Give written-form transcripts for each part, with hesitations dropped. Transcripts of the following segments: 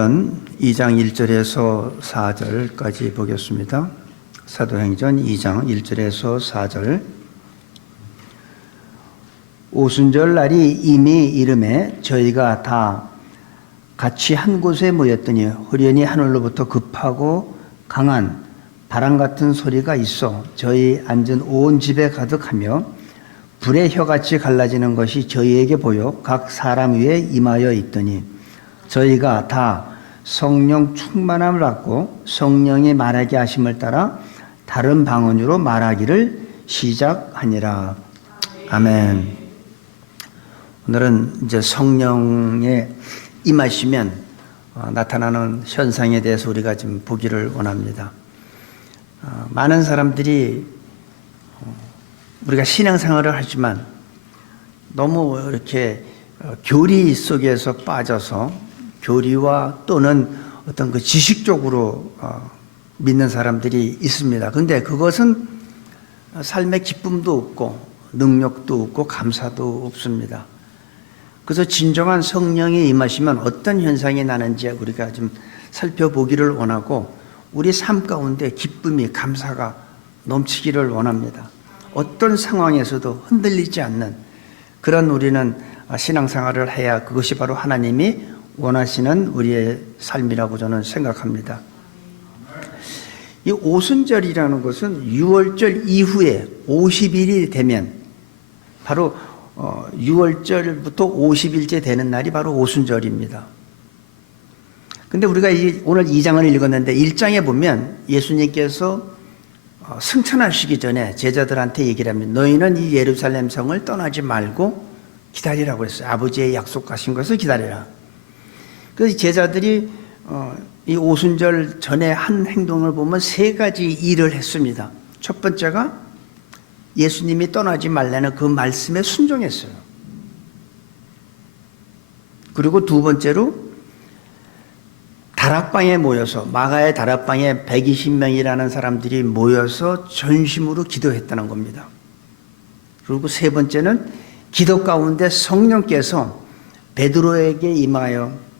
2장 1절에서 4절까지 보겠습니다. 사도행전 2장 1절에서 4절. 오순절 날이 이미 이름에 저희가 다 같이 한 곳에 모였더니 호련히 하늘로부터 급하고 강한 바람 같은 소리가 있어 저희 앉은 온 집에 가득하며 불의 혀같이 갈라지는 것이 저희에게 보여 각 사람 위에 임하여 있더니 저희가 다 성령 충만함을 받고 성령이 말하게 하심을 따라 다른 방언으로 말하기를 시작하니라. 아멘. 오늘은 이제 성령에 임하시면 나타나는 현상에 대해서 우리가 좀 보기를 원합니다. 많은 사람들이 우리가 신앙생활을 하지만 너무 이렇게 교리 속에서 빠져서 교리와 또는 어떤 그 지식적으로 믿는 사람들이 있습니다. 근데 그것은 삶의 기쁨도 없고 능력도 없고 감사도 없습니다. 그래서 진정한 성령이 임하시면 어떤 현상이 나는지 우리가 좀 살펴보기를 원하고 우리 삶 가운데 기쁨이 감사가 넘치기를 원합니다. 어떤 상황에서도 흔들리지 않는 그런 우리는 신앙생활을 해야 그것이 바로 하나님이 원하시는 우리의 삶이라고 저는 생각합니다. 이 오순절이라는 것은 6월절 이후에 50일이 되면 바로 6월절부터 50일째 되는 날이 바로 오순절입니다. 근데 우리가 오늘 2장을 읽었는데 1장에 보면 예수님께서 승천하시기 전에 제자들한테 얘기를 합니다. 너희는 이 예루살렘 성을 떠나지 말고 기다리라고 했어요. 아버지의 약속하신 것을 기다리라. 그래서 제자들이 이 오순절 전에 한 행동을 보면 세 가지 일을 했습니다. 첫 번째가 예수님이 떠나지 말라는 그 말씀에 순종했어요. 그리고 두 번째로 다락방에 모여서 마가의 다락방에 120명이라는 사람들이 모여서 전심으로 기도했다는 겁니다. 그리고 세 번째는 기도 가운데 성령께서 베드로에게 임하여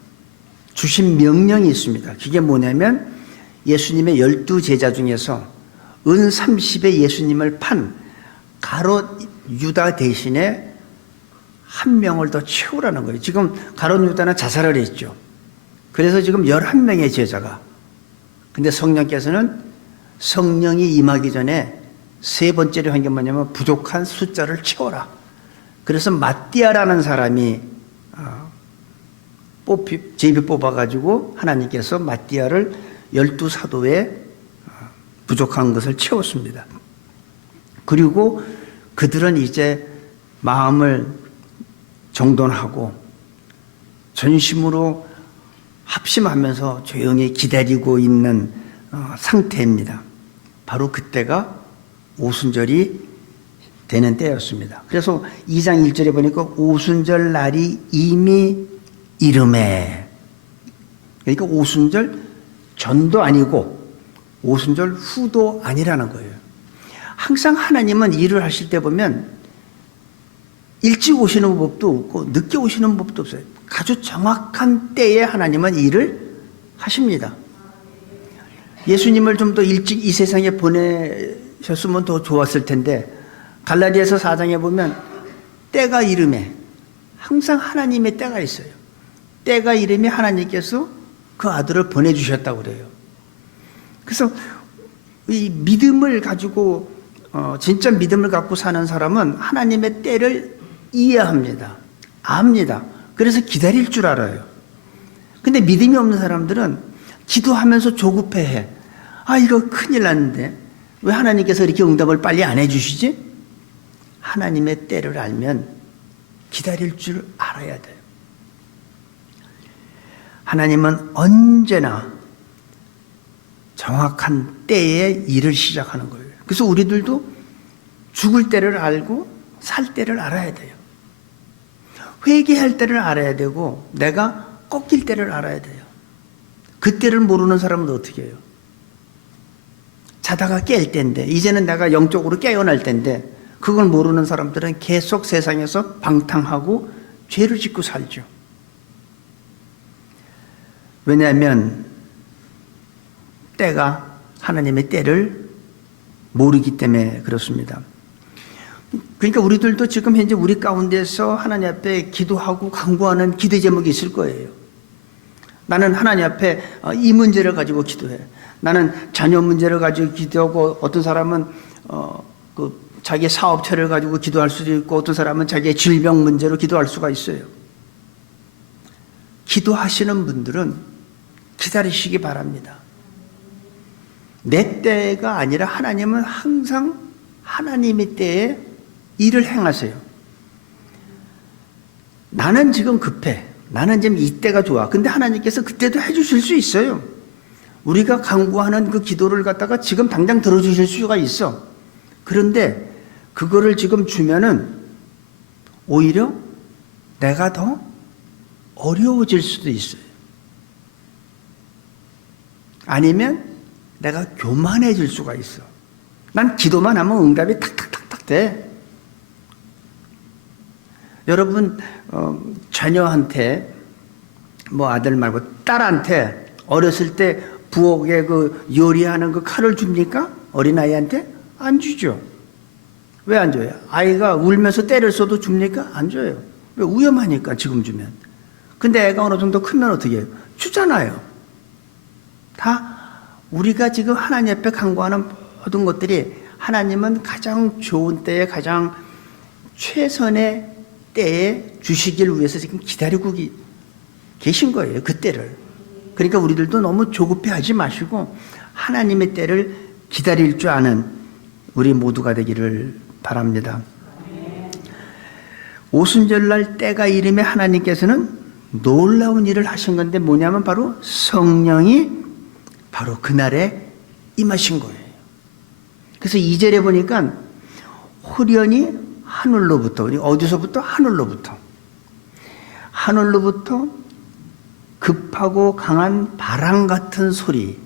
주신 명령이 있습니다. 그게 뭐냐면 예수님의 12제자 중에서 은 30에 예수님을 판 가롯 유다 대신에 한 명을 더 채우라는 거예요. 지금 가롯 유다는 자살을 했죠. 그래서 지금 11명의 제자가. 근데 성령께서는 성령이 임하기 전에 세 번째로 한 게 뭐냐면 부족한 숫자를 채워라. 그래서 마띠아라는 사람이 제비 뽑아가지고 하나님께서 마띠아를 12사도에 부족한 것을 채웠습니다. 그리고 그들은 이제 마음을 정돈하고 전심으로 합심하면서 조용히 기다리고 있는 상태입니다. 바로 그때가 오순절이 되는 때였습니다. 그래서 2장 1절에 보니까 오순절 날이 이미 이름에, 그러니까 오순절 전도 아니고 오순절 후도 아니라는 거예요. 항상 하나님은 일을 하실 때 보면 일찍 오시는 법도 없고 늦게 오시는 법도 없어요. 아주 정확한 때에 하나님은 일을 하십니다. 예수님을 좀 더 일찍 이 세상에 보내셨으면 더 좋았을 텐데 갈라디아서 4장에 보면 때가 이름에 항상 하나님의 때가 있어요. 때가 이름에 하나님께서 그 아들을 보내주셨다고 그래요. 그래서 이 믿음을 가지고 진짜 믿음을 갖고 사는 사람은 하나님의 때를 이해합니다. 압니다. 그래서 기다릴 줄 알아요. 근데 믿음이 없는 사람들은 기도하면서 조급해해. 이거 큰일 났는데 왜 하나님께서 이렇게 응답을 빨리 안 해주시지? 하나님의 때를 알면 기다릴 줄 알아야 돼요. 하나님은 언제나 정확한 때에 일을 시작하는 거예요. 그래서 우리들도 죽을 때를 알고 살 때를 알아야 돼요. 회개할 때를 알아야 되고 내가 꺾일 때를 알아야 돼요. 그 때를 모르는 사람은 어떻게 해요? 자다가 깰 때인데 이제는 내가 영적으로 깨어날 때인데 그걸 모르는 사람들은 계속 세상에서 방탕하고 죄를 짓고 살죠. 왜냐하면 때가 하나님의 때를 모르기 때문에 그렇습니다. 그러니까 우리들도 지금 현재 우리 가운데서 하나님 앞에 기도하고 간구하는 기도 제목이 있을 거예요. 나는 하나님 앞에 이 문제를 가지고 기도해. 나는 자녀 문제를 가지고 기도하고, 어떤 사람은 자기의 사업체를 가지고 기도할 수도 있고, 어떤 사람은 자기의 질병 문제로 기도할 수가 있어요. 기도하시는 분들은 기다리시기 바랍니다. 내 때가 아니라 하나님은 항상 하나님의 때에 일을 행하세요. 나는 지금 급해. 나는 지금 이때가 좋아. 근데 하나님께서 그때도 해주실 수 있어요. 우리가 간구하는 그 기도를 갖다가 지금 당장 들어주실 수가 있어. 그런데 그거를 지금 주면은 오히려 내가 더 어려워질 수도 있어요. 아니면 내가 교만해질 수가 있어. 난 기도만 하면 응답이 탁탁탁탁 돼. 여러분, 자녀한테, 아들 말고 딸한테 어렸을 때 부엌에 그 요리하는 그 칼을 줍니까? 어린아이한테? 안 주죠. 왜 안 줘요? 아이가 울면서 때를 써도 줍니까? 안 줘요. 왜? 위험하니까 지금 주면. 근데 애가 어느 정도 크면 어떻게 해요? 주잖아요. 다 우리가 지금 하나님 앞에 간구하는 모든 것들이 하나님은 가장 좋은 때에, 가장 최선의 때에 주시길 위해서 지금 기다리고 계신 거예요. 그 때를. 그러니까 우리들도 너무 조급해하지 마시고 하나님의 때를 기다릴 줄 아는 우리 모두가 되기를 바랍니다. 오순절날 때가 이름에 하나님께서는 놀라운 일을 하신 건데 뭐냐면 바로 성령이 바로 그날에 임하신 거예요. 그래서 2절에 보니까 후련히 하늘로부터, 어디서부터? 하늘로부터 급하고 강한 바람 같은 소리.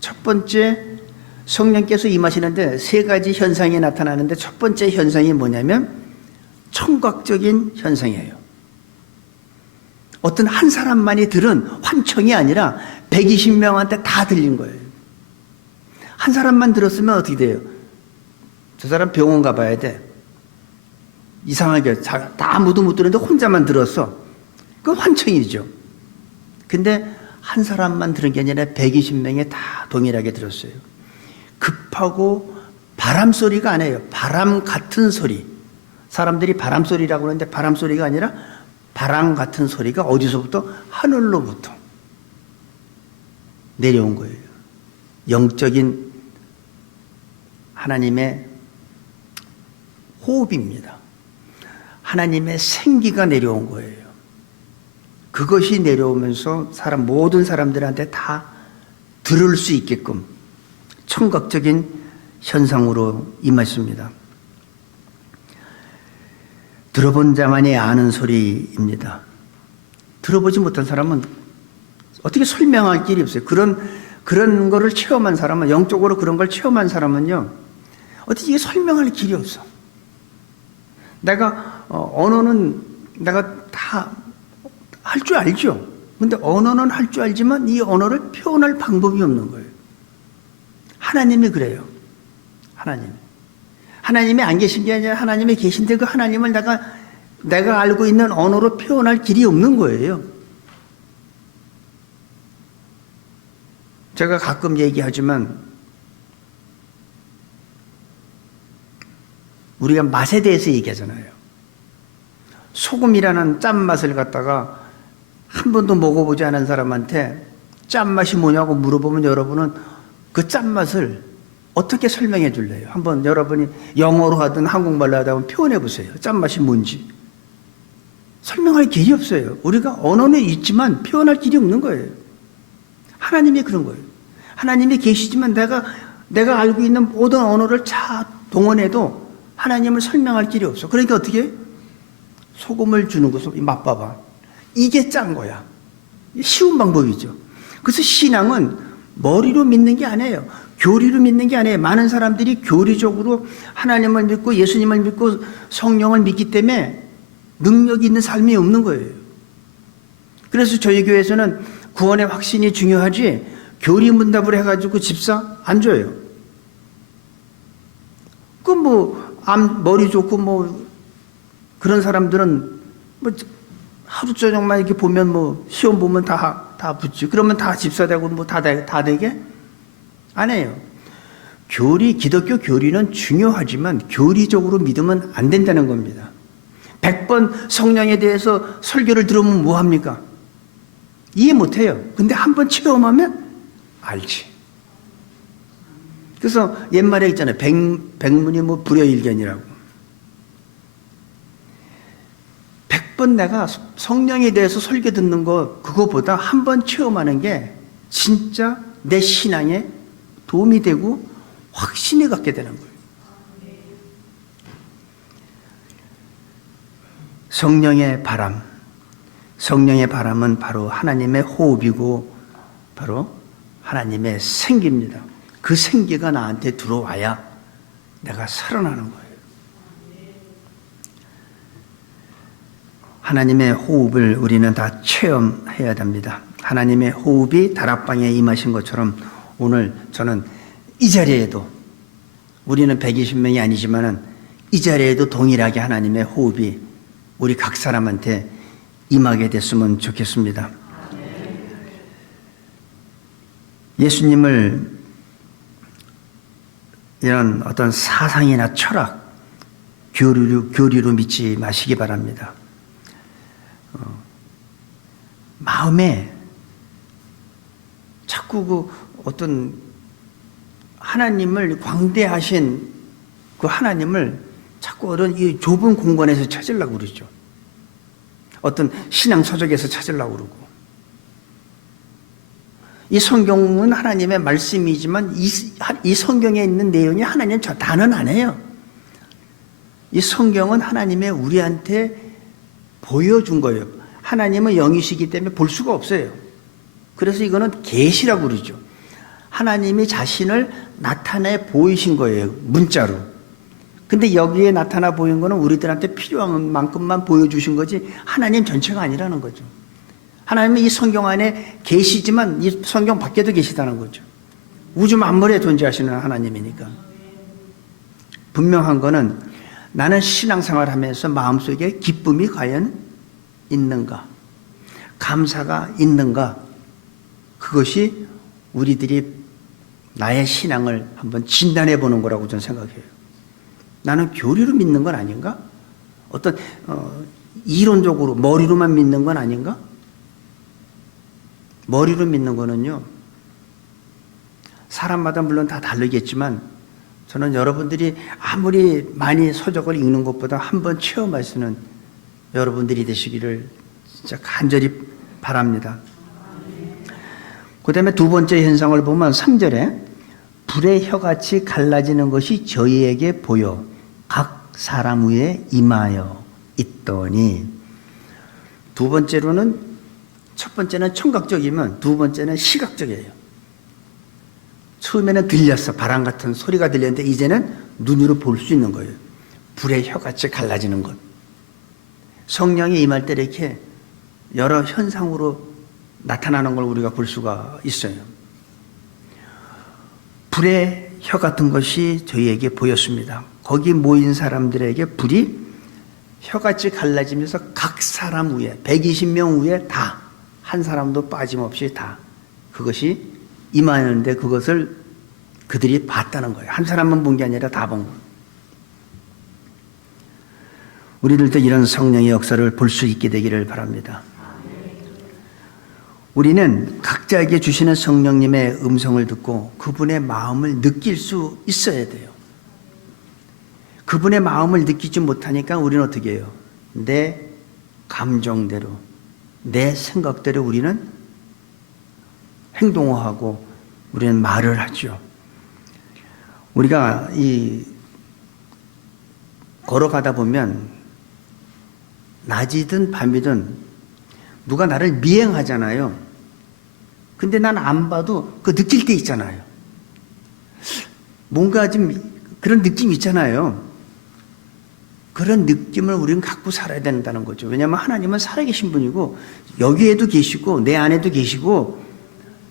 첫 번째, 성령께서 임하시는데 세 가지 현상이 나타나는데 첫 번째 현상이 뭐냐면 청각적인 현상이에요. 어떤 한 사람만이 들은 환청이 아니라 120명한테 다 들린 거예요. 한 사람만 들었으면 어떻게 돼요? 저 사람 병원 가봐야 돼. 이상하게 다 아무도 못 들었는데 혼자만 들었어. 그건 환청이죠. 근데 한 사람만 들은 게 아니라 120명이 다 동일하게 들었어요. 급하고 바람 소리가 아니에요. 바람 같은 소리. 사람들이 바람 소리라고 하는데 바람 소리가 아니라 바람 같은 소리가 어디서부터? 하늘로부터 내려온 거예요. 영적인 하나님의 호흡입니다. 하나님의 생기가 내려온 거예요. 그것이 내려오면서 모든 사람들한테 다 들을 수 있게끔 청각적인 현상으로 임했습니다. 들어본 자만이 아는 소리입니다. 들어보지 못한 사람은 어떻게 설명할 길이 없어요. 그런 거를 체험한 사람은, 영적으로 그런 걸 체험한 사람은요, 어떻게 이게 설명할 길이 없어. 내가 언어는 내가 다 할 줄 알죠. 근데 언어는 할 줄 알지만 이 언어를 표현할 방법이 없는 거예요. 하나님이 그래요. 하나님이 안 계신 게 아니라 하나님이 계신데 그 하나님을 내가 알고 있는 언어로 표현할 길이 없는 거예요. 제가 가끔 얘기하지만 우리가 맛에 대해서 얘기하잖아요. 소금이라는 짠맛을 갖다가 한 번도 먹어보지 않은 사람한테 짠맛이 뭐냐고 물어보면 여러분은 그 짠맛을 어떻게 설명해 줄래요? 한번 여러분이 영어로 하든 한국말로 하든 표현해 보세요. 짠맛이 뭔지. 설명할 길이 없어요. 우리가 언어는 있지만 표현할 길이 없는 거예요. 하나님이 그런 거예요. 하나님이 계시지만 내가 알고 있는 모든 언어를 다 동원해도 하나님을 설명할 길이 없어. 그러니까 어떻게 해? 소금을 주는 것을 맛봐봐. 이게 짠 거야. 쉬운 방법이죠. 그래서 신앙은 머리로 믿는 게 아니에요. 교리로 믿는 게 아니에요. 많은 사람들이 교리적으로 하나님을 믿고 예수님을 믿고 성령을 믿기 때문에 능력이 있는 삶이 없는 거예요. 그래서 저희 교회에서는 구원의 확신이 중요하지 교리문답을 해가지고 집사 안 줘요. 그 머리 좋고 그런 사람들은 하루 저녁만 이렇게 보면 시험 보면 다 붙지. 그러면 다 집사 되고 다 되게? 안 해요. 기독교 교리는 중요하지만 교리적으로 믿으면 안 된다는 겁니다. 100번 성령에 대해서 설교를 들으면 뭐 합니까? 이해 못 해요. 근데 한번 체험하면 알지. 그래서 옛말에 있잖아요. 백문이 불여일견이라고. 100번 내가 성령에 대해서 설교 듣는 그거보다 한번 체험하는 게 진짜 내 신앙에 도움이 되고 확신이 갖게 되는 거예요. 성령의 바람은 바로 하나님의 호흡이고 바로 하나님의 생기입니다. 그 생기가 나한테 들어와야 내가 살아나는 거예요. 하나님의 호흡을 우리는 다 체험해야 됩니다. 하나님의 호흡이 다락방에 임하신 것처럼 오늘 저는 이 자리에도 우리는 120명이 아니지만은 이 자리에도 동일하게 하나님의 호흡이 우리 각 사람한테 임하게 됐으면 좋겠습니다. 예수님을 이런 어떤 사상이나 철학, 교리로 믿지 마시기 바랍니다. 마음에 자꾸 어떤 하나님을 광대하신 그 하나님을 자꾸 이 좁은 공간에서 찾으려고 그러죠. 어떤 신앙 서적에서 찾으려고 그러고. 이 성경은 하나님의 말씀이지만 이 성경에 있는 내용이 하나님 다는 아니에요. 이 성경은 하나님의 우리한테 보여준 거예요. 하나님은 영이시기 때문에 볼 수가 없어요. 그래서 이거는 계시라고 그러죠. 하나님이 자신을 나타내 보이신 거예요. 문자로. 근데 여기에 나타나 보인 거는 우리들한테 필요한 만큼만 보여주신 거지 하나님 전체가 아니라는 거죠. 하나님은 이 성경 안에 계시지만 이 성경 밖에도 계시다는 거죠. 우주 만물에 존재하시는 하나님이니까. 분명한 거는 나는 신앙생활 하면서 마음속에 기쁨이 과연 있는가? 감사가 있는가? 그것이 우리들이 나의 신앙을 한번 진단해 보는 거라고 저는 생각해요. 나는 교리로 믿는 건 아닌가? 어떤 이론적으로 머리로만 믿는 건 아닌가? 머리로 믿는 거는요, 사람마다 물론 다 다르겠지만 저는 여러분들이 아무리 많이 서적을 읽는 것보다 한번 체험할 수 있는 여러분들이 되시기를 진짜 간절히 바랍니다. 그 다음에 두 번째 현상을 보면 3절에 불의 혀같이 갈라지는 것이 저희에게 보여 각 사람 위에 임하여 있더니, 두 번째로는 첫 번째는 청각적이면 두 번째는 시각적이에요. 처음에는 들렸어. 바람 같은 소리가 들렸는데 이제는 눈으로 볼 수 있는 거예요. 불의 혀같이 갈라지는 것. 성령이 임할 때 이렇게 여러 현상으로 나타나는 걸 우리가 볼 수가 있어요. 불의 혀 같은 것이 저희에게 보였습니다. 거기 모인 사람들에게 불이 혀같이 갈라지면서 각 사람 위에 120명 위에 다 한 사람도 빠짐없이 다 그것이 임하는데 그것을 그들이 봤다는 거예요. 한 사람만 본 게 아니라 다 본 거예요. 우리들도 이런 성령의 역사를 볼 수 있게 되기를 바랍니다. 우리는 각자에게 주시는 성령님의 음성을 듣고 그분의 마음을 느낄 수 있어야 돼요. 그분의 마음을 느끼지 못하니까 우리는 어떻게 해요? 내 감정대로, 내 생각대로 우리는 행동하고 우리는 말을 하죠. 우리가 걸어가다 보면 낮이든 밤이든 누가 나를 미행하잖아요. 근데 난 안 봐도 그 느낄 때 있잖아요. 뭔가 좀 그런 느낌 있잖아요. 그런 느낌을 우리는 갖고 살아야 된다는 거죠. 왜냐하면 하나님은 살아계신 분이고 여기에도 계시고 내 안에도 계시고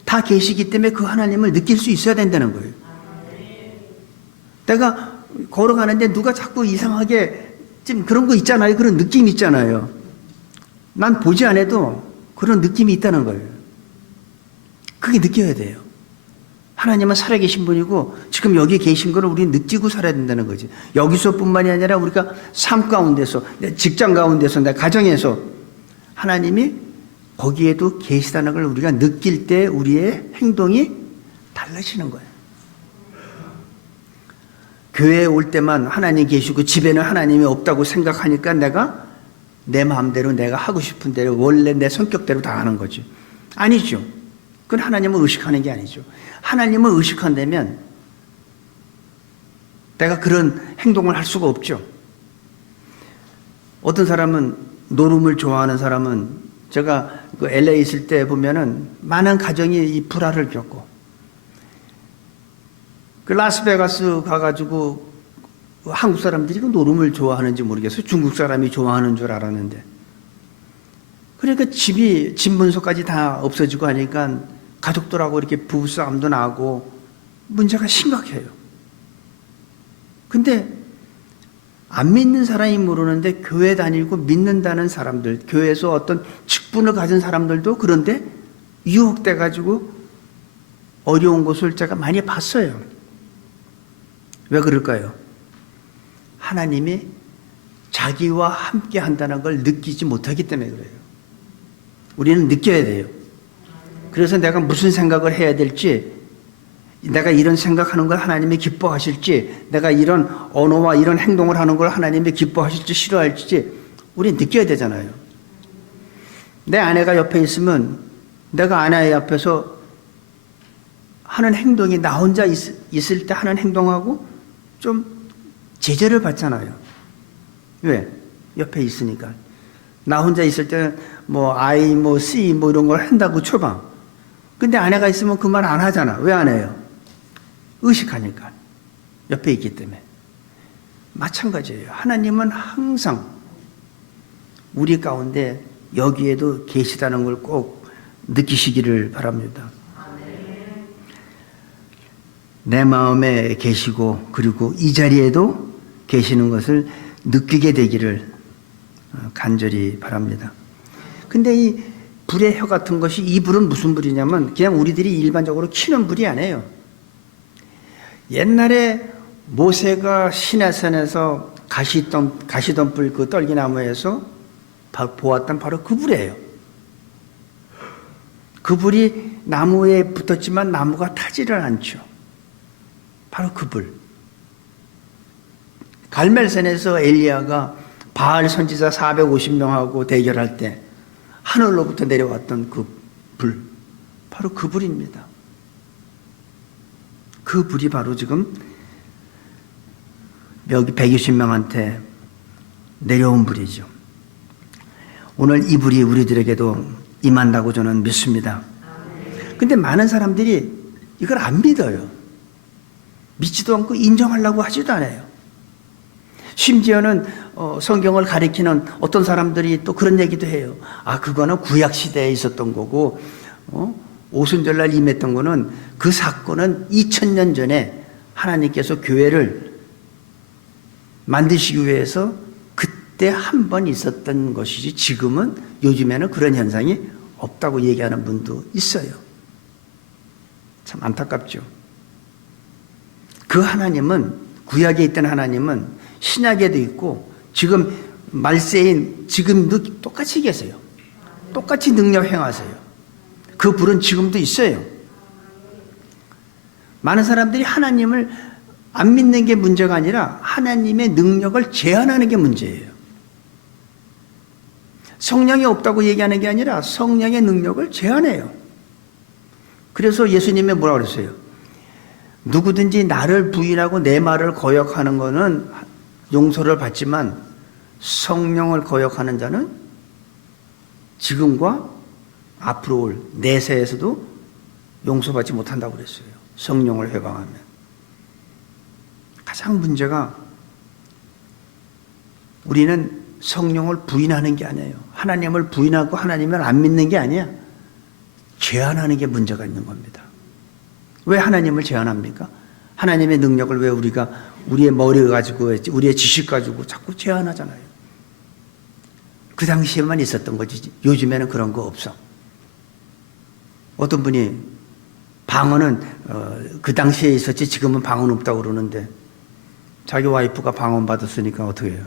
다 계시기 때문에 그 하나님을 느낄 수 있어야 된다는 거예요. 내가 걸어가는데 누가 자꾸 이상하게 좀 그런 거 있잖아요. 그런 느낌이 있잖아요. 난 보지 않아도 그런 느낌이 있다는 거예요. 그게 느껴야 돼요. 하나님은 살아계신 분이고 지금 여기 계신 걸 우리는 느끼고 살아야 된다는 거지. 여기서뿐만이 아니라 우리가 삶 가운데서, 내 직장 가운데서, 내 가정에서 하나님이 거기에도 계시다는 걸 우리가 느낄 때 우리의 행동이 달라지는 거예요. 교회에 올 때만 하나님 계시고 집에는 하나님이 없다고 생각하니까 내가 내 마음대로 내가 하고 싶은 대로 원래 내 성격대로 다 하는 거지. 아니죠. 그건 하나님을 의식하는 게 아니죠. 하나님을 의식한다면 내가 그런 행동을 할 수가 없죠. 어떤 사람은 노름을 좋아하는 사람은 제가 그 LA 있을 때 보면은 많은 가정이 이 불화를 겪고 그 라스베가스 가가지고 한국 사람들이 그 노름을 좋아하는지 모르겠어요. 중국 사람이 좋아하는 줄 알았는데 그러니까 집 문서까지 다 없어지고 하니까 가족들하고 이렇게 부부싸움도 나고 문제가 심각해요. 근데 안 믿는 사람이 모르는데 교회 다니고 믿는다는 사람들, 교회에서 어떤 직분을 가진 사람들도 그런데 유혹돼 가지고 어려운 것을 제가 많이 봤어요. 왜 그럴까요? 하나님이 자기와 함께 한다는 걸 느끼지 못하기 때문에 그래요. 우리는 느껴야 돼요. 그래서 내가 무슨 생각을 해야 될지, 내가 이런 생각하는 걸 하나님이 기뻐하실지, 내가 이런 언어와 이런 행동을 하는 걸 하나님이 기뻐하실지 싫어할지 우리 느껴야 되잖아요. 내 아내가 옆에 있으면 내가 아내 옆에서 하는 행동이 나 혼자 있을 때 하는 행동하고 좀 제재를 받잖아요. 왜? 옆에 있으니까. 나 혼자 있을 때는 뭐 I, 뭐 C 뭐 이런 걸 한다고 쳐봐. 근데 아내가 있으면 그 말 안 하잖아. 왜 안 해요? 의식하니까. 옆에 있기 때문에. 마찬가지예요. 하나님은 항상 우리 가운데 여기에도 계시다는 걸 꼭 느끼시기를 바랍니다. 내 마음에 계시고 그리고 이 자리에도 계시는 것을 느끼게 되기를 간절히 바랍니다. 근데 이 불의 혀 같은 것이, 이 불은 무슨 불이냐면 그냥 우리들이 일반적으로 키는 불이 아니에요. 옛날에 모세가 시내산에서 가시던 불 그 떨기나무에서 보았던 바로 그 불이에요. 그 불이 나무에 붙었지만 나무가 타지를 않죠. 바로 그 불. 갈멜산에서 엘리야가 바알 선지자 450명하고 대결할 때 하늘로부터 내려왔던 그 불, 바로 그 불입니다. 그 불이 바로 지금 여기 120명한테 내려온 불이죠. 오늘 이 불이 우리들에게도 임한다고 저는 믿습니다. 근데 많은 사람들이 이걸 안 믿어요. 믿지도 않고 인정하려고 하지도 않아요. 심지어는 성경을 가리키는 어떤 사람들이 또 그런 얘기도 해요. 아, 그거는 구약시대에 있었던 거고 오순절날 임했던 거는 그 사건은 2000년 전에 하나님께서 교회를 만드시기 위해서 그때 한 번 있었던 것이지 지금은, 요즘에는 그런 현상이 없다고 얘기하는 분도 있어요. 참 안타깝죠. 그 하나님은, 구약에 있던 하나님은 신약에도 있고 지금 말세인 지금도 똑같이 계세요. 똑같이 능력 행하세요. 그 불은 지금도 있어요. 많은 사람들이 하나님을 안 믿는 게 문제가 아니라 하나님의 능력을 제한하는 게 문제예요. 성령이 없다고 얘기하는 게 아니라 성령의 능력을 제한해요. 그래서 예수님이 뭐라고 그랬어요? 누구든지 나를 부인하고 내 말을 거역하는 것은 용서를 받지만 성령을 거역하는 자는 지금과 앞으로 올 내세에서도 용서받지 못한다고 그랬어요. 성령을 회방하면. 가장 문제가 우리는 성령을 부인하는 게 아니에요. 하나님을 부인하고 하나님을 안 믿는 게 아니야. 제한하는 게 문제가 있는 겁니다. 왜 하나님을 제한합니까? 하나님의 능력을 왜 우리가 우리의 머리 가지고 우리의 지식 가지고 자꾸 제한하잖아요. 그 당시에만 있었던 거지. 요즘에는 그런 거 없어. 어떤 분이 방언은 그 당시에 있었지 지금은 방언 없다고 그러는데 자기 와이프가 방언 받았으니까 어떻게 해요?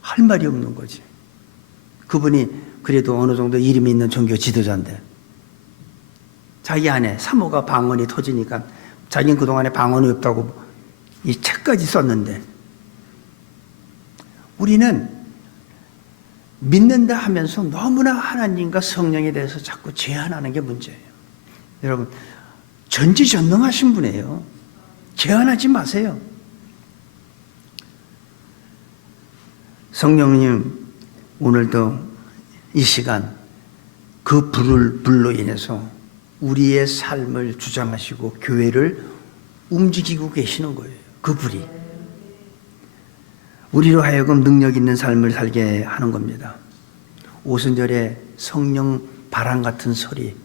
할 말이 없는 거지. 그분이 그래도 어느 정도 이름이 있는 종교 지도자인데 자기 아내 사모가 방언이 터지니까 자기는 그동안에 방언이 없다고 이 책까지 썼는데 우리는 믿는다 하면서 너무나 하나님과 성령에 대해서 자꾸 제한하는 게 문제예요. 여러분 전지전능하신 분이에요. 제한하지 마세요. 성령님 오늘도 이 시간 그 불로 인해서 우리의 삶을 주장하시고 교회를 움직이고 계시는 거예요. 그 불이 우리로 하여금 능력 있는 삶을 살게 하는 겁니다. 오순절의 성령 바람 같은 소리,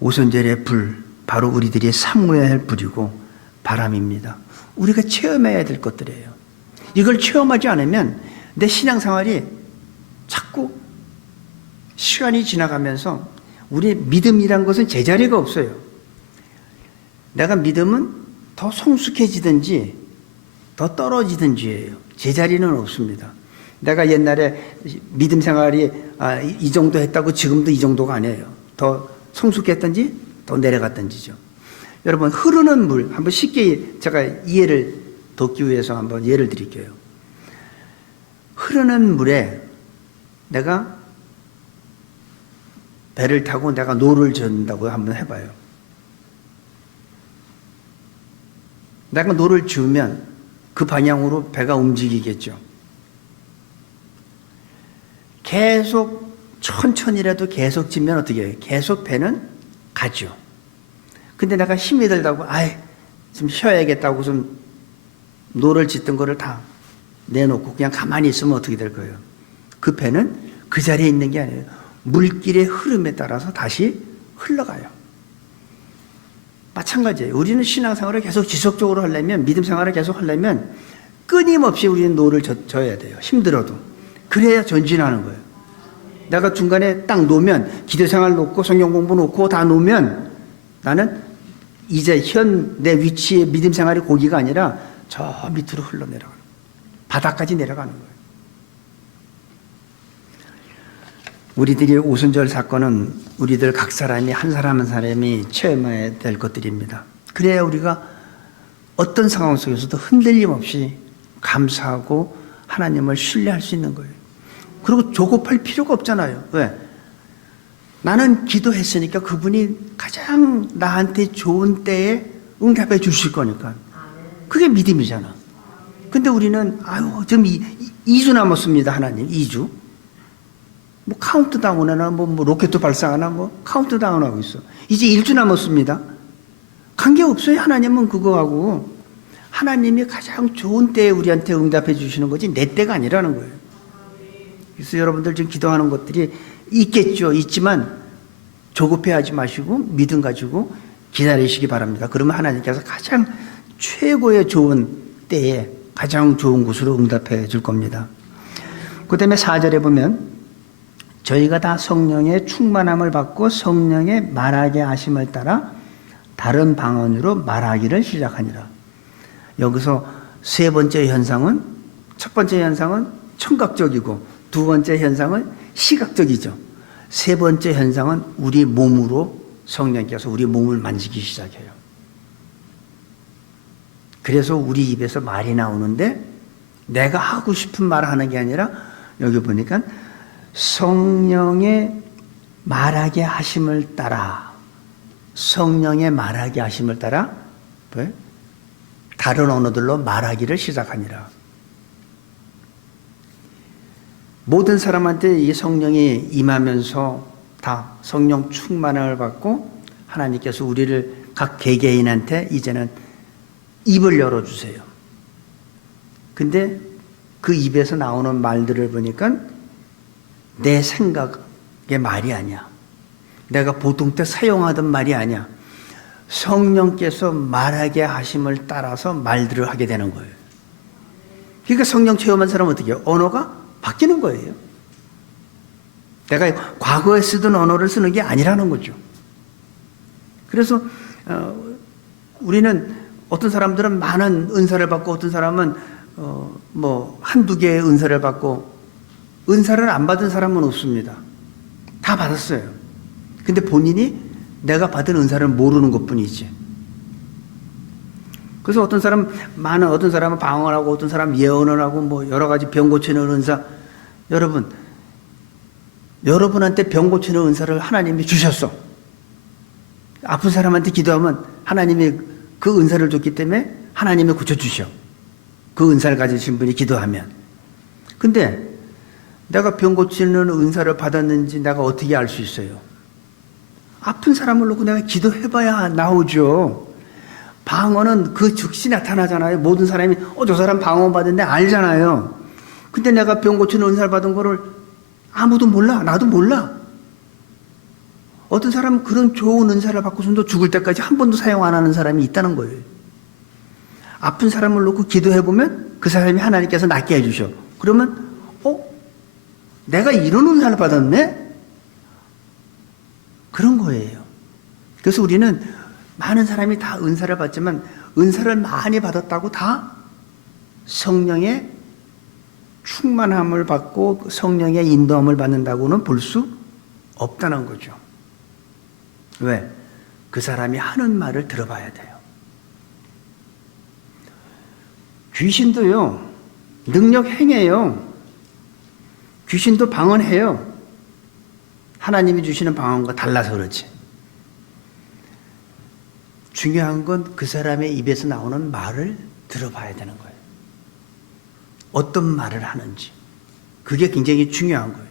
오순절의 불, 바로 우리들이 사모해야 할 불이고 바람입니다. 우리가 체험해야 될 것들이에요. 이걸 체험하지 않으면 내 신앙생활이 자꾸 시간이 지나가면서 우리의 믿음이란 것은 제자리가 없어요. 내가 믿음은 더 성숙해지든지 더 떨어지든지예요. 제자리는 없습니다. 내가 옛날에 믿음 생활이 이 정도 했다고 지금도 이 정도가 아니에요. 더 성숙했든지 더 내려갔든지죠. 여러분 흐르는 물 한번 쉽게 제가 이해를 돕기 위해서 한번 예를 드릴게요. 흐르는 물에 내가 배를 타고 내가 노를 젓는다고 한번 해봐요. 내가 노를 지으면 그 방향으로 배가 움직이겠죠. 계속 천천히라도 계속 지면 어떻게 해요? 계속 배는 가죠. 근데 내가 힘이 들다고 좀 쉬어야겠다고 좀 노를 짓던 거를 다 내놓고 그냥 가만히 있으면 어떻게 될 거예요? 그 배는 그 자리에 있는 게 아니에요. 물길의 흐름에 따라서 다시 흘러가요. 마찬가지예요. 우리는 신앙생활을 계속 지속적으로 하려면, 믿음 생활을 계속 하려면 끊임없이 우리는 노를 져야 돼요. 힘들어도. 그래야 전진하는 거예요. 내가 중간에 딱 놓으면, 기도생활 놓고 성경 공부 놓고 다 놓으면 나는 이제 현 내 위치의 믿음 생활이 거기가 아니라 저 밑으로 흘러내려가는 거예요. 바닥까지 내려가는 거예요. 우리들이 오순절 사건은 우리들 각 사람이 한 사람 한 사람이 체험해야 될 것들입니다. 그래야 우리가 어떤 상황 속에서도 흔들림 없이 감사하고 하나님을 신뢰할 수 있는 거예요. 그리고 조급할 필요가 없잖아요. 왜? 나는 기도했으니까 그분이 가장 나한테 좋은 때에 응답해 주실 거니까. 그게 믿음이잖아. 근데 우리는 지금 2주 남았습니다. 하나님 2주. 뭐 카운트다운하나 뭐 로켓 발사하나 뭐 카운트다운하고 있어. 이제 1주 남았습니다. 관계없어요. 하나님은 그거하고. 하나님이 가장 좋은 때에 우리한테 응답해 주시는 거지 내 때가 아니라는 거예요. 그래서 여러분들 지금 기도하는 것들이 있겠죠. 있지만 조급해하지 마시고 믿음 가지고 기다리시기 바랍니다. 그러면 하나님께서 가장 최고의 좋은 때에 가장 좋은 곳으로 응답해 줄 겁니다. 그 다음에 4절에 보면 저희가 다 성령의 충만함을 받고 성령의 말하게 하심을 따라 다른 방언으로 말하기를 시작하니라. 여기서 세 번째 현상은, 첫 번째 현상은 청각적이고 두 번째 현상은 시각적이죠. 세 번째 현상은 우리 몸으로 성령께서 우리 몸을 만지기 시작해요. 그래서 우리 입에서 말이 나오는데 내가 하고 싶은 말을 하는 게 아니라 여기 보니까 성령의 말하게 하심을 따라, 성령의 말하게 하심을 따라 다른 언어들로 말하기를 시작하니라. 모든 사람한테 이 성령이 임하면서 다 성령 충만함을 받고 하나님께서 우리를 각 개개인한테 이제는 입을 열어주세요. 근데 그 입에서 나오는 말들을 보니까 내 생각의 말이 아니야. 내가 보통 때 사용하던 말이 아니야. 성령께서 말하게 하심을 따라서 말들을 하게 되는 거예요. 그러니까 성령 체험한 사람은 어떻게 해요? 언어가 바뀌는 거예요. 내가 과거에 쓰던 언어를 쓰는 게 아니라는 거죠. 그래서 우리는 어떤 사람들은 많은 은사를 받고 어떤 사람은 한두 개의 은사를 받고 은사를 안 받은 사람은 없습니다. 다 받았어요. 근데 본인이 내가 받은 은사를 모르는 것뿐이지. 그래서 어떤 사람은 방언을 하고 어떤 사람은 예언을 하고 여러 가지 병 고치는 은사. 여러분한테 병 고치는 은사를 하나님이 주셨어. 아픈 사람한테 기도하면 하나님이 그 은사를 줬기 때문에 하나님이 고쳐주셔. 그 은사를 가지신 분이 기도하면. 근데 내가 병 고치는 은사를 받았는지 내가 어떻게 알 수 있어요? 아픈 사람을 놓고 내가 기도해봐야 나오죠. 방언은 그 즉시 나타나잖아요. 모든 사람이 저 사람 방언 받은데 알잖아요. 근데 내가 병 고치는 은사를 받은 거를 아무도 몰라. 나도 몰라. 어떤 사람은 그런 좋은 은사를 받고서도 죽을 때까지 한 번도 사용 안 하는 사람이 있다는 거예요. 아픈 사람을 놓고 기도해보면 그 사람이 하나님께서 낫게 해주셔. 그러면 내가 이런 은사를 받았네? 그런 거예요. 그래서 우리는 많은 사람이 다 은사를 받지만 은사를 많이 받았다고 다 성령의 충만함을 받고 성령의 인도함을 받는다고는 볼 수 없다는 거죠. 왜? 그 사람이 하는 말을 들어봐야 돼요. 귀신도요, 능력 행해요. 귀신도 방언해요. 하나님이 주시는 방언과 달라서 그렇지. 중요한 건 그 사람의 입에서 나오는 말을 들어봐야 되는 거예요. 어떤 말을 하는지. 그게 굉장히 중요한 거예요.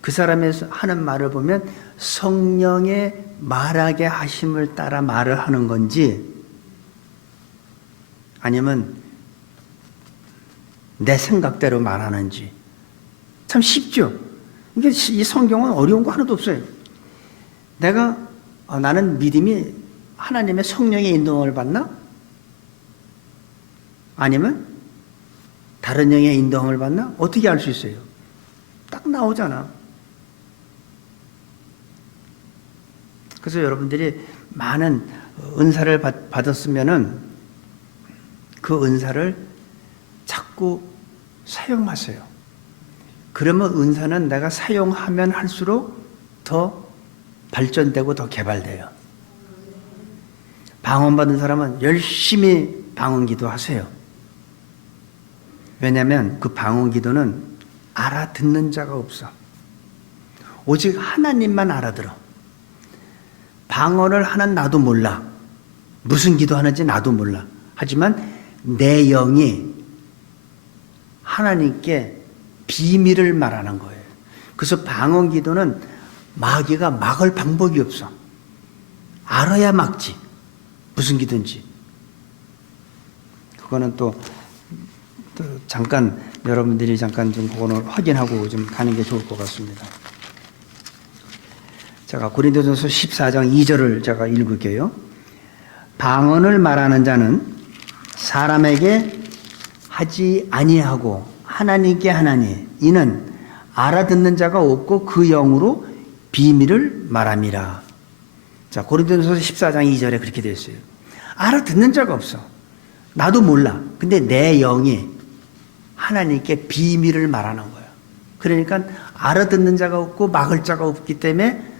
그 사람의 하는 말을 보면 성령의 말하게 하심을 따라 말을 하는 건지 아니면 내 생각대로 말하는지. 참 쉽죠? 이게 이 성경은 어려운 거 하나도 없어요. 나는 믿음이 하나님의 성령의 인도함을 받나? 아니면 다른 영의 인도함을 받나? 어떻게 알 수 있어요? 딱 나오잖아. 그래서 여러분들이 많은 은사를 받았으면은 그 은사를 자꾸 사용하세요. 그러면 은사는 내가 사용하면 할수록 더 발전되고 더 개발돼요. 방언 받은 사람은 열심히 방언 기도하세요. 왜냐하면 그 방언 기도는 알아듣는 자가 없어. 오직 하나님만 알아들어. 방언을 하는 나도 몰라. 무슨 기도하는지 나도 몰라. 하지만 내 영이 하나님께 비밀을 말하는 거예요. 그래서 방언 기도는 마귀가 막을 방법이 없어. 알아야 막지. 무슨 기도인지. 그거는 또 잠깐 여러분들이 잠깐 좀 그거는 확인하고 좀 가는 게 좋을 것 같습니다. 제가 고린도전서 14장 2절을 제가 읽을게요. 방언을 말하는 자는 사람에게 하지 아니하고 하나님께 하나니 이는 알아듣는 자가 없고 그 영으로 비밀을 말함이라. 자, 고린도전서 14장 2절에 그렇게 되어 있어요. 알아듣는 자가 없어. 나도 몰라. 근데 내 영이 하나님께 비밀을 말하는 거예요. 그러니까 알아듣는 자가 없고 막을 자가 없기 때문에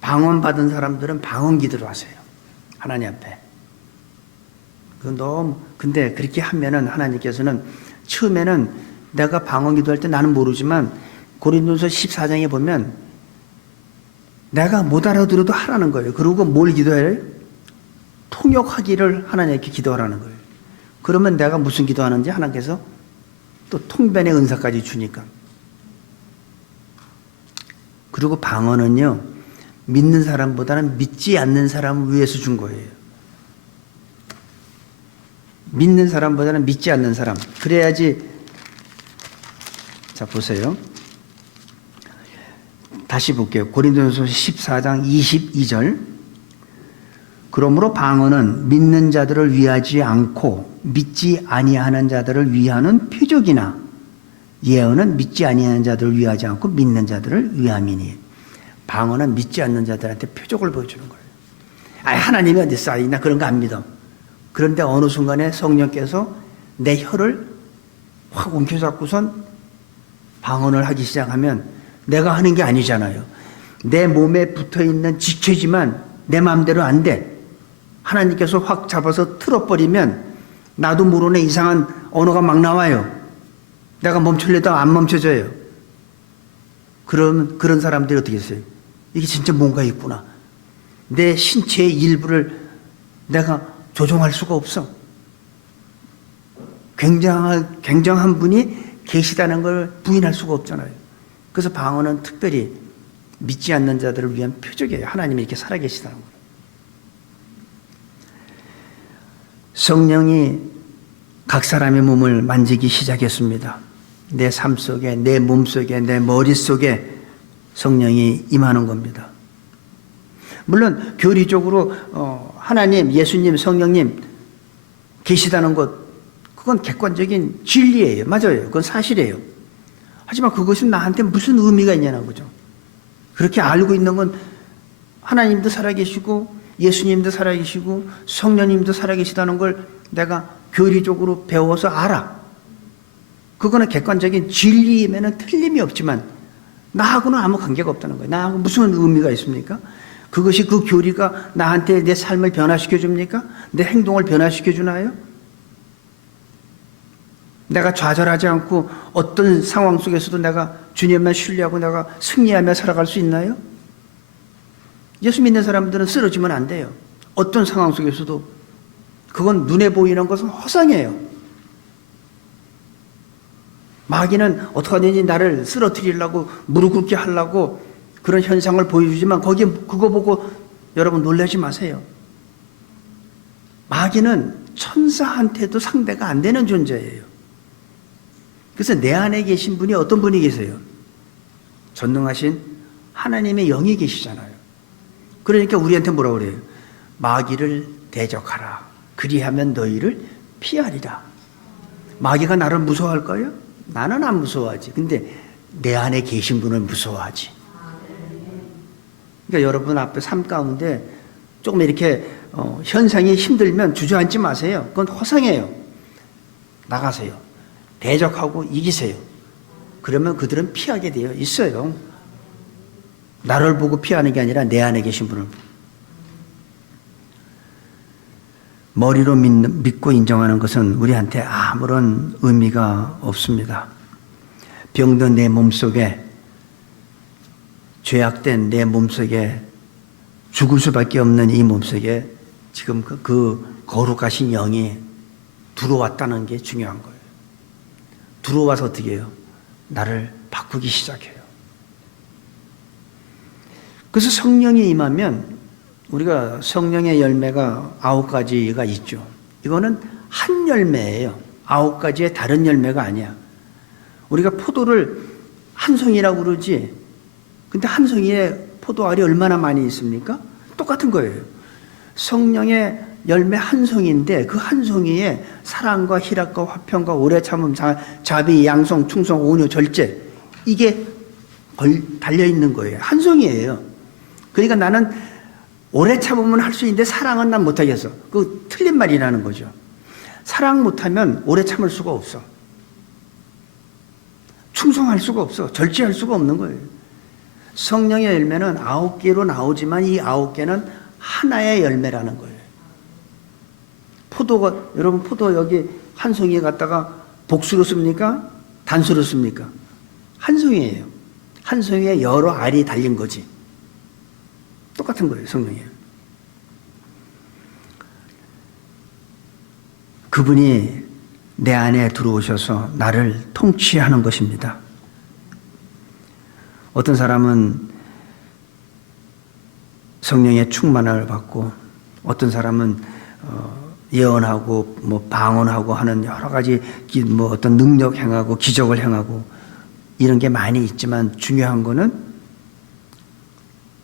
방언 받은 사람들은 방언 기도를 하세요. 하나님 앞에. 근데 그렇게 하면은 하나님께서는 처음에는 내가 방언 기도할 때 나는 모르지만 고린도서 14장에 보면 내가 못 알아들어도 하라는 거예요. 그리고 뭘 기도해요? 통역하기를 하나님께 기도하라는 거예요. 그러면 내가 무슨 기도하는지 하나님께서 또 통변의 은사까지 주니까. 그리고 방언은요, 믿는 사람보다는 믿지 않는 사람을 위해서 준 거예요. 믿는 사람보다는 믿지 않는 사람. 그래야지 자, 보세요. 다시 볼게요. 고린도전서 14장 22절. 그러므로 방언은 믿는 자들을 위하지 않고 믿지 아니하는 자들을 위하는 표적이나 예언은 믿지 아니하는 자들을 위하지 않고 믿는 자들을 위함이니. 방언은 믿지 않는 자들한테 표적을 보여주는 거예요. 하나님이 어디 있어? 나 그런 거 안 믿어. 그런데 어느 순간에 성령께서 내 혀를 확 움켜잡고선 방언을 하기 시작하면 내가 하는 게 아니잖아요. 내 몸에 붙어있는 지체지만 내 마음대로 안 돼. 하나님께서 확 잡아서 틀어버리면 나도 모르는 이상한 언어가 막 나와요. 내가 멈추려도 안 멈춰져요. 그런 사람들이 어떻게 했어요? 이게 진짜 뭔가 있구나. 내 신체의 일부를 내가 조종할 수가 없어. 굉장한 분이 계시다는 걸 부인할 수가 없잖아요. 그래서 방언은 특별히 믿지 않는 자들을 위한 표적이에요. 하나님이 이렇게 살아계시다는 거예요. 성령이 각 사람의 몸을 만지기 시작했습니다. 내 삶 속에, 내 몸 속에, 내 머릿속에 성령이 임하는 겁니다. 물론 교리적으로 하나님, 예수님, 성령님 계시다는 것, 그건 객관적인 진리예요. 맞아요. 그건 사실이에요. 하지만 그것이 나한테 무슨 의미가 있냐는 거죠. 그렇게 알고 있는 건 하나님도 살아계시고 예수님도 살아계시고 성령님도 살아계시다는 걸 내가 교리적으로 배워서 알아. 그거는 객관적인 진리임에는 틀림이 없지만 나하고는 아무 관계가 없다는 거예요. 나하고 무슨 의미가 있습니까? 그것이 그 교리가 나한테 내 삶을 변화시켜 줍니까? 내 행동을 변화시켜 주나요? 내가 좌절하지 않고 어떤 상황 속에서도 내가 주님만 신뢰하고 내가 승리하며 살아갈 수 있나요? 예수 믿는 사람들은 쓰러지면 안 돼요. 어떤 상황 속에서도. 그건 눈에 보이는 것은 허상이에요. 마귀는 어떻게 하든지 나를 쓰러뜨리려고 무릎 꿇게 하려고 그런 현상을 보여주지만 그거 보고 여러분 놀라지 마세요. 마귀는 천사한테도 상대가 안 되는 존재예요. 그래서 내 안에 계신 분이 어떤 분이 계세요? 전능하신 하나님의 영이 계시잖아요. 그러니까 우리한테 뭐라고 그래요? 마귀를 대적하라. 그리하면 너희를 피하리라. 마귀가 나를 무서워할까요? 나는 안 무서워하지. 근데 내 안에 계신 분을 무서워하지. 그러니까 여러분 앞에 삶 가운데 조금 이렇게 현상이 힘들면 주저앉지 마세요. 그건 허상이에요. 나가세요. 대적하고 이기세요. 그러면 그들은 피하게 되어 있어요. 나를 보고 피하는 게 아니라 내 안에 계신 분을. 머리로 믿고 인정하는 것은 우리한테 아무런 의미가 없습니다. 병든 내 몸속에, 죄악된 내 몸속에, 죽을 수밖에 없는 이 몸속에 지금 그 거룩하신 영이 들어왔다는 게 중요한 거예요. 들어와서 어떻게 해요? 나를 바꾸기 시작해요. 그래서 성령이 임하면 우리가 성령의 열매가 9가지가 있죠. 이거는 한 열매예요. 9가지의 다른 열매가 아니야. 우리가 포도를 한 송이라고 그러지. 근데 한 송이에 포도알이 얼마나 많이 있습니까? 똑같은 거예요. 성령의 열매 한 송이인데 그 한 송이에 사랑과 희락과 화평과 오래 참음, 자비, 양성, 충성, 온유, 절제 이게 달려있는 거예요. 한 송이에요. 그러니까 나는 오래 참으면 할 수 있는데 사랑은 난 못하겠어. 그 틀린 말이라는 거죠. 사랑 못하면 오래 참을 수가 없어. 충성할 수가 없어. 절제할 수가 없는 거예요. 성령의 열매는 9개로 나오지만 이 9개는 하나의 열매라는 거예요. 포도가, 여러분 포도 여기 한 송이에 갖다가 복수로 씁니까? 단수로 씁니까? 한 송이에요. 한 송이에 여러 알이 달린 거지. 똑같은 거예요, 성령이에요. 그분이 내 안에 들어오셔서 나를 통치하는 것입니다. 어떤 사람은 성령의 충만을 받고 어떤 사람은 예언하고 방언하고 하는 여러 가지 어떤 능력 행하고 기적을 행하고 이런 게 많이 있지만 중요한 거는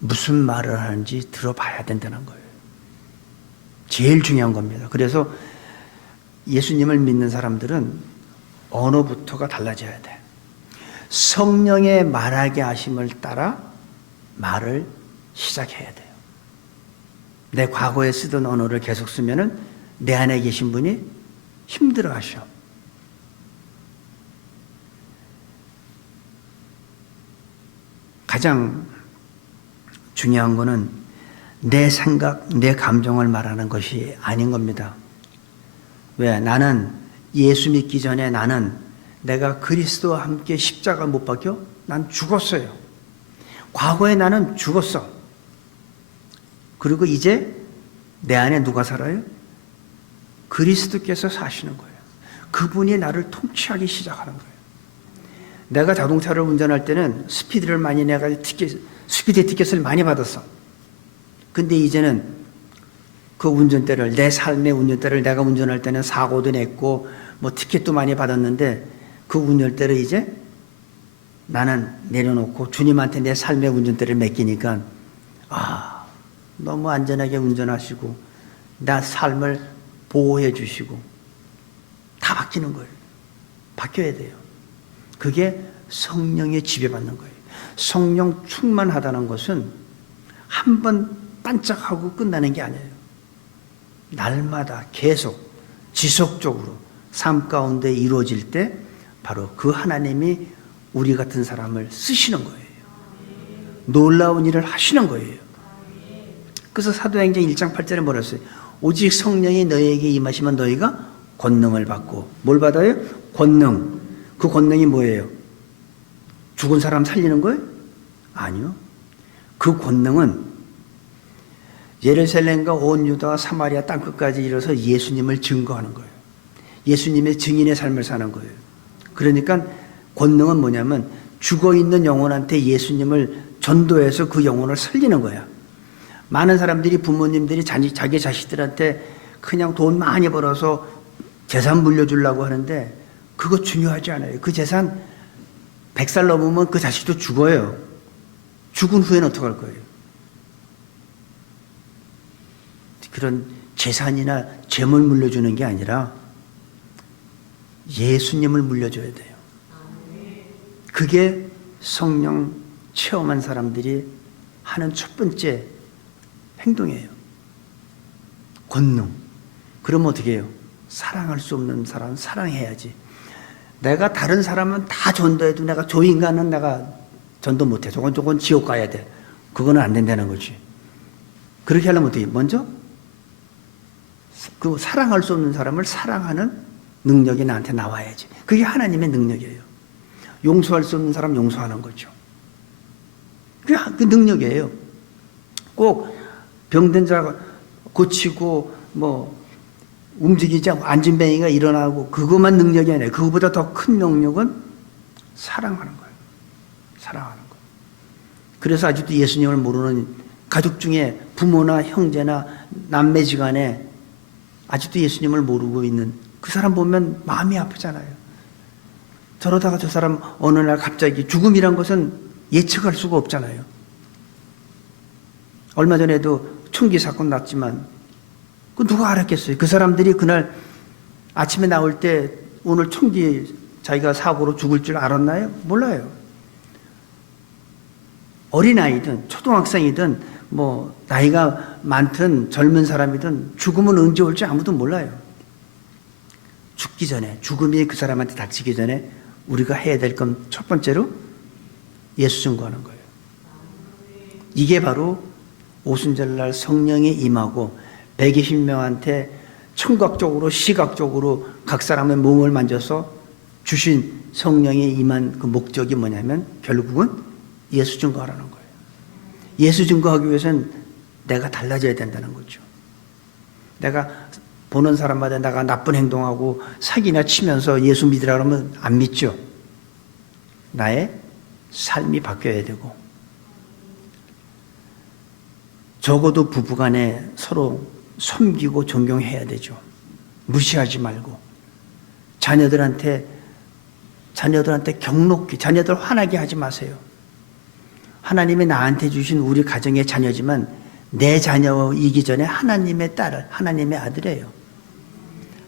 무슨 말을 하는지 들어봐야 된다는 거예요. 제일 중요한 겁니다. 그래서 예수님을 믿는 사람들은 언어부터가 달라져야 돼. 성령의 말하게 하심을 따라 말을 시작해야 돼요. 내 과거에 쓰던 언어를 계속 쓰면은 내 안에 계신 분이 힘들어 하셔. 가장 중요한 거는 내 생각, 내 감정을 말하는 것이 아닌 겁니다. 왜? 나는 예수 믿기 전에 나는 내가 그리스도와 함께 십자가 못 박혀? 난 죽었어요. 과거에 나는 죽었어. 그리고 이제 내 안에 누가 살아요? 그리스도께서 사시는 거예요. 그분이 나를 통치하기 시작하는 거예요. 내가 자동차를 운전할 때는 스피드를 많이 내가 스피드 티켓을 많이 받았어. 근데 이제는 그 운전대를, 내 삶의 운전대를 내가 운전할 때는 사고도 냈고 뭐 티켓도 많이 받았는데 그 운전대를 이제 나는 내려놓고 주님한테 내 삶의 운전대를 맡기니까 너무 안전하게 운전하시고 나 삶을 보호해 주시고 다 바뀌는 거예요. 바뀌어야 돼요. 그게 성령의 지배받는 거예요. 성령 충만하다는 것은 한 번 반짝하고 끝나는 게 아니에요. 날마다 계속 지속적으로 삶 가운데 이루어질 때 바로 그 하나님이 우리 같은 사람을 쓰시는 거예요. 놀라운 일을 하시는 거예요. 그래서 사도행전 1장 8절에 뭐라 했어요? 오직 성령이 너희에게 임하시면 너희가 권능을 받고, 뭘 받아요? 권능. 그 권능이 뭐예요? 죽은 사람 살리는 거예요? 아니요. 그 권능은 예루살렘과 온 유다와 사마리아 땅끝까지 이르러서 예수님을 증거하는 거예요. 예수님의 증인의 삶을 사는 거예요. 그러니까 권능은 뭐냐면 죽어있는 영혼한테 예수님을 전도해서 그 영혼을 살리는 거야. 많은 사람들이, 부모님들이 자기 자식들한테 그냥 돈 많이 벌어서 재산 물려주려고 하는데 그거 중요하지 않아요. 그 재산 100살 넘으면 그 자식도 죽어요. 죽은 후에는 어떡할 거예요? 그런 재산이나 재물 물려주는 게 아니라 예수님을 물려줘야 돼요. 그게 성령 체험한 사람들이 하는 첫 번째 행동이에요. 권능. 그러면 어떻게 해요? 사랑할 수 없는 사람은 사랑해야지. 내가 다른 사람은 다 전도해도 내가 저 인간은 내가 전도 못해. 저건 지옥 가야 돼. 그거는 안 된다는 거지. 그렇게 하려면 어떻게 해요? 먼저 그 사랑할 수 없는 사람을 사랑하는 능력이 나한테 나와야지. 그게 하나님의 능력이에요. 용서할 수 없는 사람 용서하는 거죠. 그게 그 능력이에요. 꼭 병든 자 고치고 뭐 움직이지 않고 안진뱅이가 일어나고 그것만 능력이 아니에요. 그거보다 더 큰 능력은 사랑하는 거예요. 사랑하는 거예요. 그래서 아직도 예수님을 모르는 가족 중에 부모나 형제나 남매지간에 아직도 예수님을 모르고 있는 그 사람 보면 마음이 아프잖아요. 저러다가 저 사람 어느 날 갑자기, 죽음이란 것은 예측할 수가 없잖아요. 얼마 전에도 총기 사건 났지만 그 누가 알았겠어요? 그 사람들이 그날 아침에 나올 때 오늘 총기 자기가 사고로 죽을 줄 알았나요? 몰라요. 어린아이든 초등학생이든 뭐 나이가 많든 젊은 사람이든 죽음은 언제 올지 아무도 몰라요. 죽기 전에, 죽음이 그 사람한테 닥치기 전에 우리가 해야 될 건 첫 번째로 예수 증거하는 거예요. 이게 바로 오순절날 성령이 임하고 120명한테 청각적으로 시각적으로 각 사람의 몸을 만져서 주신 성령이 임한 그 목적이 뭐냐면 결국은 예수 증거하라는 거예요. 예수 증거하기 위해서는 내가 달라져야 된다는 거죠. 내가 보는 사람마다 내가 나쁜 행동하고 사기나 치면서 예수 믿으라 그러면 안 믿죠. 나의 삶이 바뀌어야 되고, 적어도 부부간에 서로 섬기고 존경해야 되죠. 무시하지 말고 자녀들한테 자녀들한테 격놓게, 자녀들 화나게 하지 마세요. 하나님이 나한테 주신 우리 가정의 자녀지만 내 자녀이기 전에 하나님의 딸, 하나님의 아들이에요.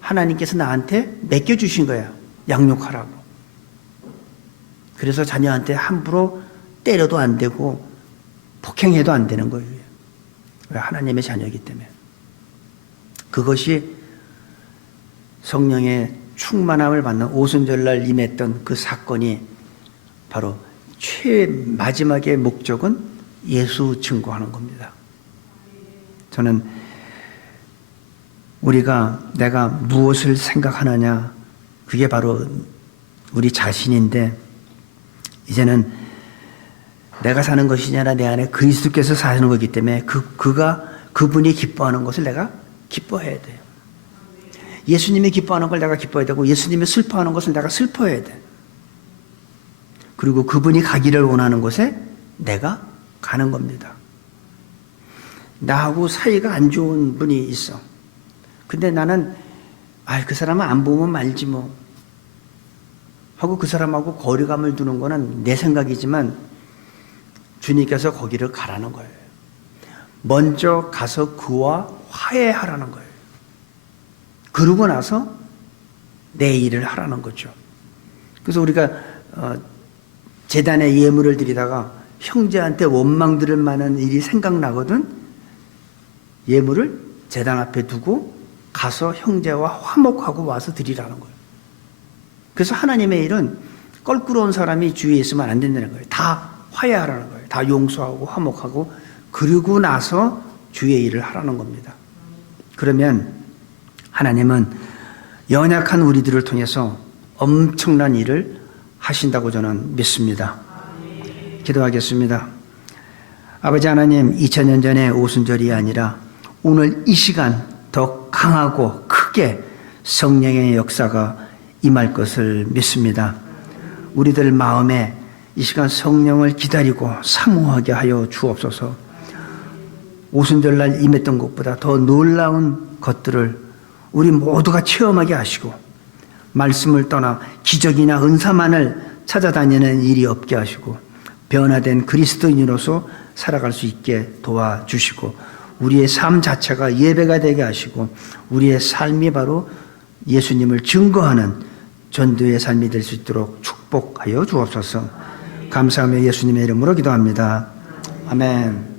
하나님께서 나한테 맡겨주신 거예요. 양육하라고. 그래서 자녀한테 함부로 때려도 안 되고 폭행해도 안 되는 거예요. 왜? 하나님의 자녀이기 때문에. 그것이 성령의 충만함을 받는 오순절날 임했던 그 사건이 바로 마지막의 목적은 예수 증거하는 겁니다. 저는 내가 무엇을 생각하느냐, 그게 바로 우리 자신인데, 이제는 내가 사는 것이 아니라 내 안에 그리스도께서 사는 거기 때문에 그분이 기뻐하는 것을 내가 기뻐해야 돼요. 예수님이 기뻐하는 걸 내가 기뻐해야 되고, 예수님이 슬퍼하는 것을 내가 슬퍼해야 돼. 그리고 그분이 가기를 원하는 곳에 내가 가는 겁니다. 나하고 사이가 안 좋은 분이 있어. 근데 나는 그 사람은 안 보면 말지 뭐 하고 그 사람하고 거리감을 두는 거는 내 생각이지만 주님께서 거기를 가라는 거예요. 먼저 가서 그와 화해하라는 거예요. 그러고 나서 내 일을 하라는 거죠. 그래서 우리가 제단에 예물을 드리다가 형제한테 원망 들을 만한 일이 생각나거든. 예물을 제단 앞에 두고 가서 형제와 화목하고 와서 드리라는 거예요. 그래서 하나님의 일은 껄끄러운 사람이 주위에 있으면 안 된다는 거예요. 다 화해하라는 거예요. 다 용서하고 화목하고 그러고 나서 주의 일을 하라는 겁니다. 그러면 하나님은 연약한 우리들을 통해서 엄청난 일을 하신다고 저는 믿습니다. 기도하겠습니다. 아버지 하나님, 2000년 전의 오순절이 아니라 오늘 이 시간 더 강하고 크게 성령의 역사가 임할 것을 믿습니다. 우리들 마음에 이 시간 성령을 기다리고 사모하게 하여 주옵소서. 오순절날 임했던 것보다 더 놀라운 것들을 우리 모두가 체험하게 하시고, 말씀을 떠나 기적이나 은사만을 찾아다니는 일이 없게 하시고, 변화된 그리스도인으로서 살아갈 수 있게 도와주시고, 우리의 삶 자체가 예배가 되게 하시고, 우리의 삶이 바로 예수님을 증거하는 전도의 삶이 될 수 있도록 축복하여 주옵소서. 감사하며 예수님의 이름으로 기도합니다. 아멘.